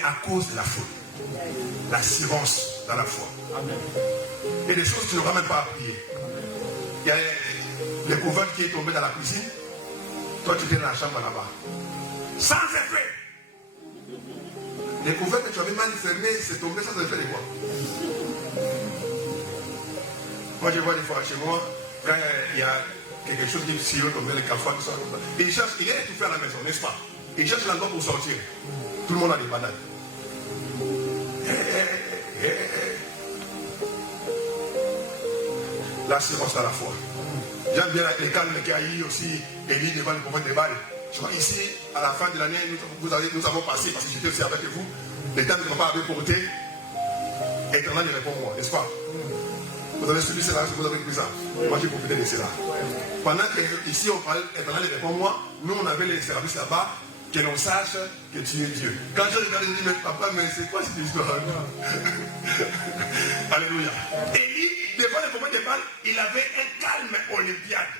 Mais à cause de la foi, l'assurance dans la foi. Il y a des choses que tu n'auras même pas à prier. Il y a les couvertes qui est tombé dans la cuisine. Toi, tu étais dans la chambre là-bas. Sans effet. Les couvertes que tu avais mal fermées, c'est tombé sans effet de quoi? Moi, je vois des fois chez moi, quand il y a quelque chose qui me sillonne comme les cafards, tout ça, comme ça. Et il cherche, il vient tout faire à la maison, n'est-ce pas? Il cherche l'endroit pour sortir. Tout le monde a des bananes. L'assurance à la foi. J'aime bien les calmes qui a eu aussi Élie devant le prophète de Baal. Je crois ici, à la fin de l'année, nous avons passé, parce que j'étais aussi avec vous, les temps que mon père avait porté, Éternel ne répond moi, n'est-ce pas? Vous avez suivi cela, vous avez pris ça. Moi j'ai profité de cela. Pendant que ici on parle, Éternel ne répond moi, nous on avait les services là-bas, que l'on sache que tu es Dieu. Quand je regarde, je dis, mais papa, mais c'est quoi cette histoire? Alléluia. Élie, devant le prophète de Baal, il avait un calme olympiade.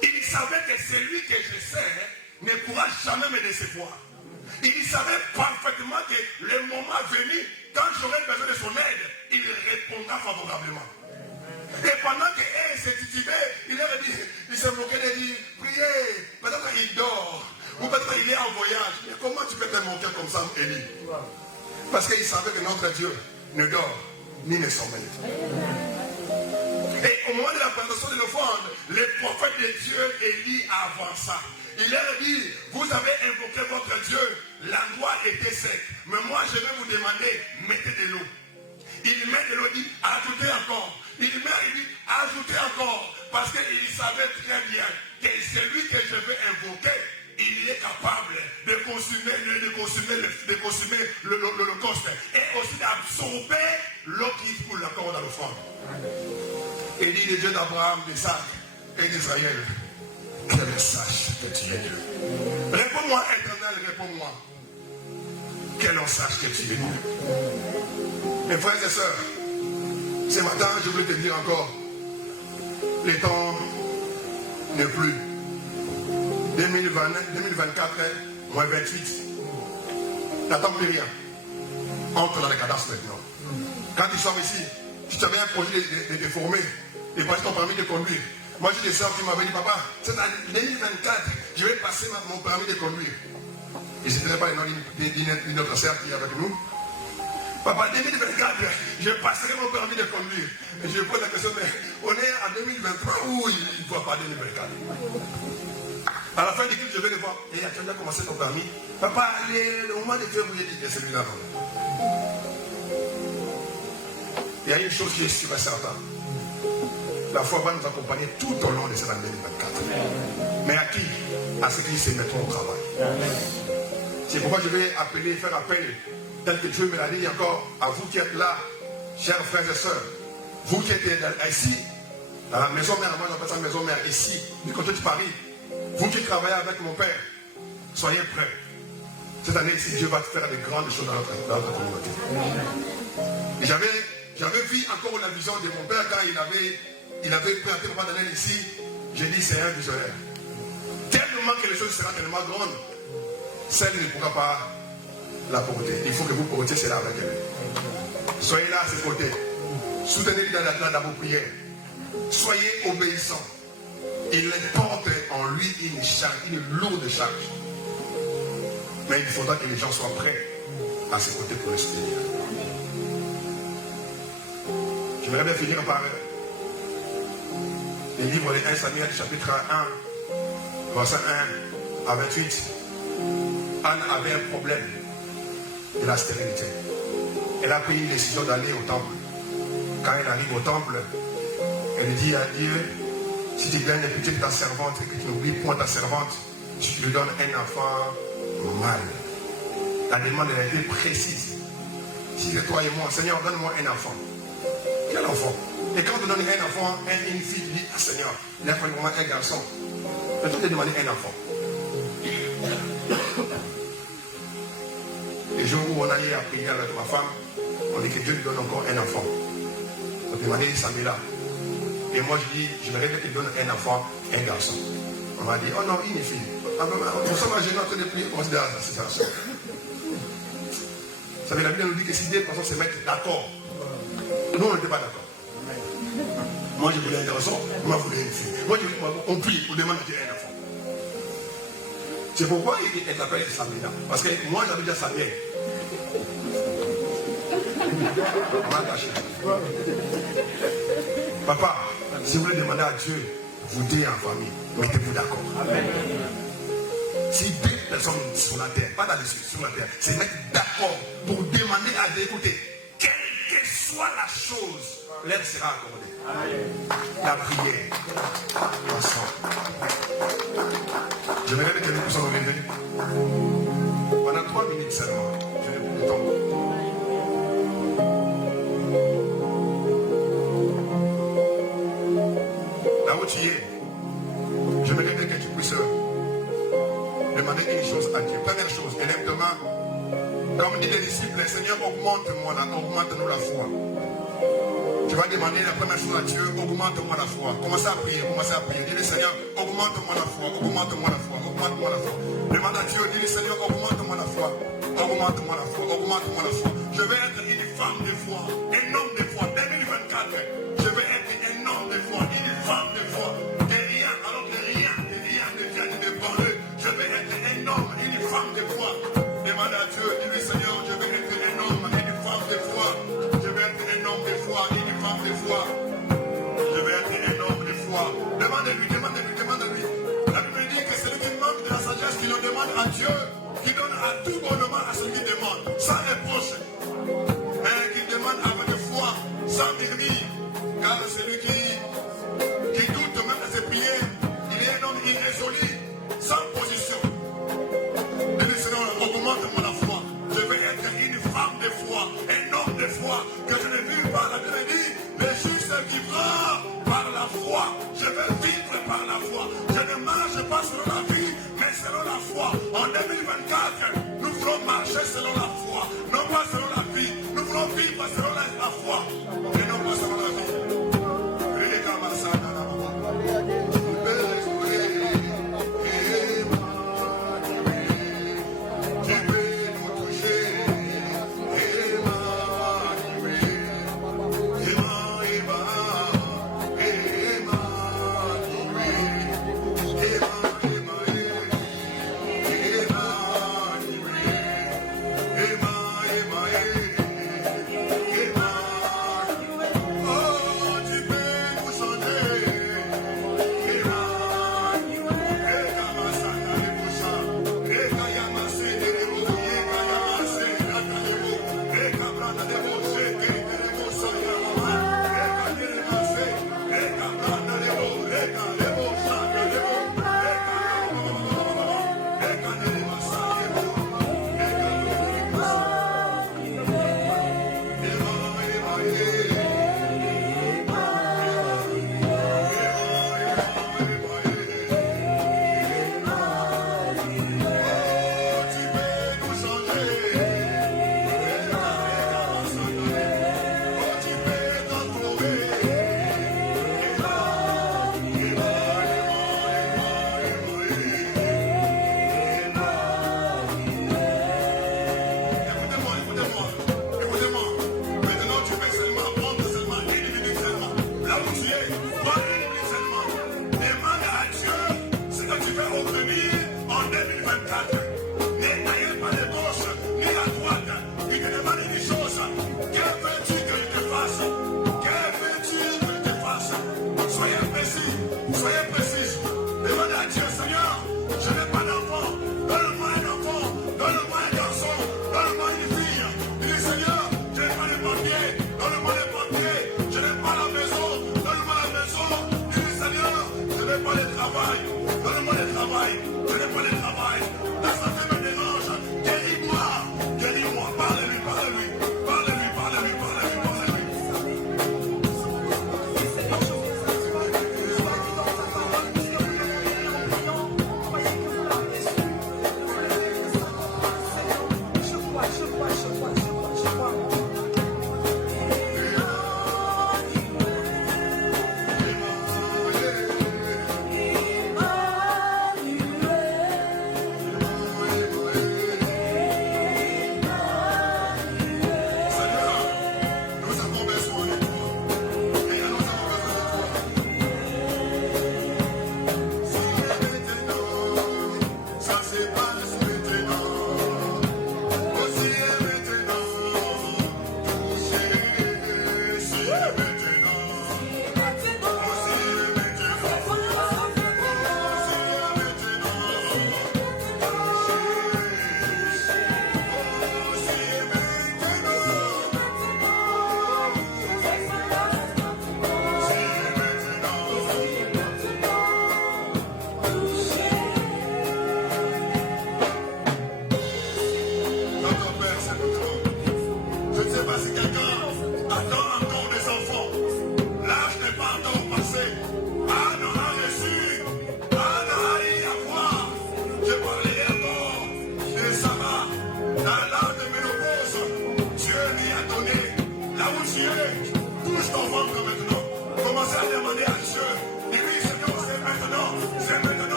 Il savait que celui que je sers ne pourra jamais me décevoir. Il savait parfaitement que le moment venu, quand j'aurai besoin de son aide, il répondra favorablement. Et pendant qu'elle s'est titubée, il avait dit, il s'est moqué de dire, priez, peut-être qu'il dort, ou peut-être qu'il est en voyage. Mais comment tu peux te moquer comme ça, Élie? Parce qu'il savait que notre Dieu ne dort, ni ne sommeille. Et au moment de la présentation de l'offrande, le prophète de Dieu, Élie, avança. Il leur dit, vous avez invoqué votre Dieu, l'endroit était sec. Mais moi, je vais vous demander, mettez de l'eau. Il met de l'eau, il dit, ajoutez encore. Il met, il dit, ajoutez encore. Parce qu'il savait très bien que celui que je vais invoquer, il est capable de consumer l'holocauste. Et aussi d'absorber l'eau qui coule encore dans l'offrande. Et dit le Dieu d'Abraham, d'Isaac et d'Israël, que je sache que tu es Dieu. Réponds-moi, Éternel, réponds-moi. Que l'on sache que tu es Dieu. Mes frères et sœurs, ce matin, je voulais te dire encore, le temps n'est plus. 2024, moins 28. N'attends plus rien. Entre dans les cadastres maintenant. Quand tu sors ici, tu avais un projet de te former, de passer ton permis de conduire. Moi, j'ai des soeurs qui m'avaient dit, papa, cette année 2024, je vais passer mon permis de conduire. Et ce n'était pas le nom d'une autre sœur qui est avec nous. Papa, 2024, je passerai mon permis de conduire. Et je pose la question, mais on est en 2023 ou il ne faut pas 2024? À la fin du culte, je vais le voir. Et tu as déjà commencé ton permis. Papa, au mois de février, il est celui-là. Il y a une chose qui est sûre et certaine. La foi va nous accompagner tout au long de cette année 2024. Mais à qui? À ceux qui se mettront au travail. C'est pourquoi je vais faire appel, tel que Dieu me l'a dit encore, à vous qui êtes là, chers frères et sœurs. Vous qui êtes ici, dans la maison mère, moi j'appelle ça maison mère, ici, du côté de Paris. Vous qui travaillez avec mon père, soyez prêts. Cette année-ci, Dieu va faire de grandes choses dans notre communauté. Et j'avais vu encore la vision de mon père quand il avait présenté pendant l'année ici. J'ai dit, c'est un visionnaire. Tellement que les choses seront tellement grandes, celle ne pourra pas la porter. Il faut que vous portiez cela avec elle. Soyez là à ses côtés. Soutenez-lui dans vos prières. Soyez obéissants. Il porte en lui une charge, une lourde charge. Mais il faudra que les gens soient prêts à ses côtés pour le soutenir. J'aimerais bien finir par le livre de 1 Samuel, chapitre 1, verset 1 à 28. Anne avait un problème de la stérilité. Elle a pris une décision d'aller au temple. Quand elle arrive au temple, elle dit à Dieu, si tu gagnes pitié de ta servante et que tu n'oublies point ta servante, tu lui donnes un enfant mâle. La demande a été précise. Si c'est toi et moi, Seigneur, donne-moi un enfant. Quel enfant? Et quand on te donne un enfant, une fille, tu dis, ah, Seigneur, il a fallu vraiment un garçon. Mais tu te demandes un enfant. Le jour où on allait à prier avec ma femme, on dit que Dieu lui donne encore un enfant. On demandait Samila. Et moi je dis, je voudrais qu'il donne un enfant, un garçon. On m'a dit, oh non, une fille. Nous sommes à genoux en train de prier, on se dit, ah, ça c'est ça. Ça veut dire la Bible nous dit que si deux personnes se mettent d'accord, nous on n'était pas d'accord. Moi je voulais un garçon, moi je voulais une fille. Moi je voulais, on prie, on demande à Dieu un enfant. C'est pourquoi elle s'appelle Sabrina. Parce que moi j'avais déjà Samuel. On va cacher. Papa, si vous voulez demander à Dieu, vous deux en famille, mettez-vous d'accord. Si deux personnes sur la terre, pas là-dessus, sur la terre, se mettent d'accord pour demander à Dieu, écoutez, quelle que soit la chose, l'aide sera accordée. La prière, ensemble. Je vais mettre les pouces en revenu. Pendant 3 minutes seulement, je n'ai plus de temps. Là où tu es, je me demande que tu puisses demander une chose à Dieu. Première chose, électement, comme dit les disciples, Seigneur, augmente-nous la foi. Tu vas demander la première chose à Dieu, augmente-moi la foi. Commencez à prier, Dis-le Seigneur, augmente-moi la foi, augmente-moi la foi, augmente-moi la foi. Demande à Dieu, dis-le Seigneur, augmente-moi la foi, augmente-moi la foi, augmente-moi la foi. Je vais être une femme de foi, un homme de foi. 2024, je vais être un homme de foi, une femme de foi. De rien, alors de rien devient indépendant. Je vais être un homme, une femme de foi. Demande à Dieu, dis-le Seigneur, je vais être un homme, une femme de foi. Je vais être un homme de foi, une femme de foi. Je vais être un homme de foi. Demande-lui. La Bible dit que celui qui manque de la sagesse, qui le demande à Dieu, qui donne à tout bonnement à celui qui demande, sans reproche. Mais qui demande avec foi, sans murmure. Car celui qui doute même de ses prières, il est un homme irrésolu, sans position. Dis-le Seigneur, augmente-moi la foi. Je vais être une femme de foi, un homme de foi, que je ne vis pas. La Bible dit, le juste vivra par la foi. Je vais vivre par la foi. Je ne marche pas selon la vie, mais selon la foi. En 2024, nous voulons marcher selon la foi. Non pas selon la vie. Nous voulons vivre selon la foi. Et non pas selon la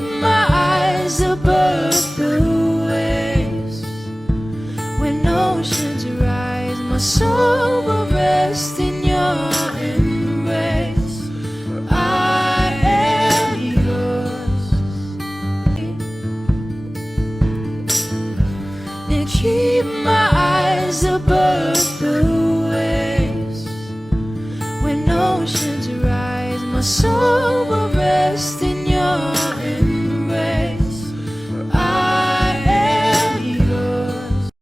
keep my eyes above the waves. When oceans rise, my soul will rest in your embrace. For I am yours. And keep my eyes above the waves. When oceans rise, my soul will rest in